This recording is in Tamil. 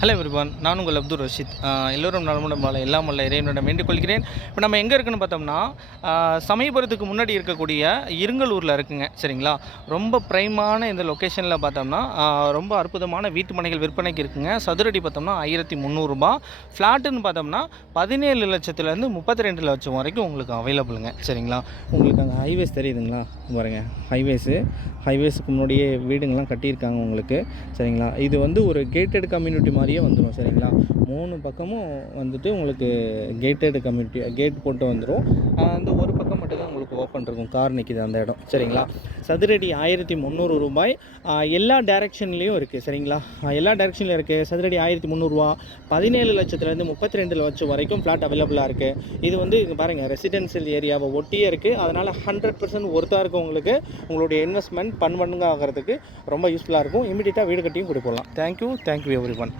ஹலோ எவ்ரிவான் நான் உங்கள் அப்துல் ரஷீத். எல்லோரும் நலமுடன் வாழ எல்லாம் வல்ல இறைவனிடம் வேண்டிக் கொள்கிறேன் இப்போ நம்ம எங்கே இருக்குன்னு பார்த்தோம்னா சமயபுரத்துக்கு முன்னாடி இருக்கக்கூடிய இருங்கலூரில் இருக்குங்க சரிங்களா? ரொம்ப ப்ரைமான இந்த லொக்கேஷனில் பார்த்தோம்னா ரொம்ப அற்புதமான வீட்டு மனைகள் விற்பனைக்கு இருக்குங்க. சதுரடி பார்த்தோம்னா ஆயிரத்தி முந்நூறுரூபா ஃப்ளாட்டுன்னு பார்த்தோம்னா பதினேழு லட்சத்துலேருந்து முப்பத்தி ரெண்டு லட்சம் வரைக்கும் உங்களுக்கு அவைலபிளுங்க சரிங்களா? உங்களுக்கு அங்கே ஹைவேஸ் தெரியுதுங்களா? பாருங்க ஹைவேஸு ஹைவேஸுக்கு முன்னாடியே வீடுங்கள்லாம் கட்டியிருக்காங்க உங்களுக்கு சரிங்களா? இது வந்து ஒரு கேட்டட் கம்யூனிட்டி மாதிரியே வந்துடும் சரிங்களா? மூணு பக்கமும் வந்துட்டு உங்களுக்கு கேட்டட் கம்யூனிட்டி கேட் போட்டு வந்துடும் அந்த ஒரு பக்கம் மட்டும்தான் கார் நிற்கிது அந்த இடம். சரிங்களா? சதுரடி ஆயிரத்தி முந்நூறு ரூபாய். எல்லா டேரெக்ஷன்லேயும் இருக்குது சரிங்களா? எல்லா டேரெக்ஷன்லையும் இருக்குது சதுரடி ஆயிரத்தி முந்நூறுரூவா பதினேழு லட்சத்துலேருந்து முப்பத்தி ரெண்டு லட்சம் வரைக்கும் ஃப்ளாட் அவைலபிளாக இருக்குது இது வந்து இங்கே பாருங்கள் ரெசிடென்சியல் ஏரியாவை ஒட்டியே இருக்குது அதனால் ஹண்ட்ரட் பர்சன்ட் ஒர்த்தாக இருக்கும் உங்களுக்கு. உங்களுடைய இன்வெஸ்ட்மெண்ட் பன் ஆகிறதுக்கு ரொம்ப யூஸ்ஃபுல்லாக இருக்கும். இமீடியட்டாக வீடு கட்டியும் கொடுக்கலாம். Thank you thank you every one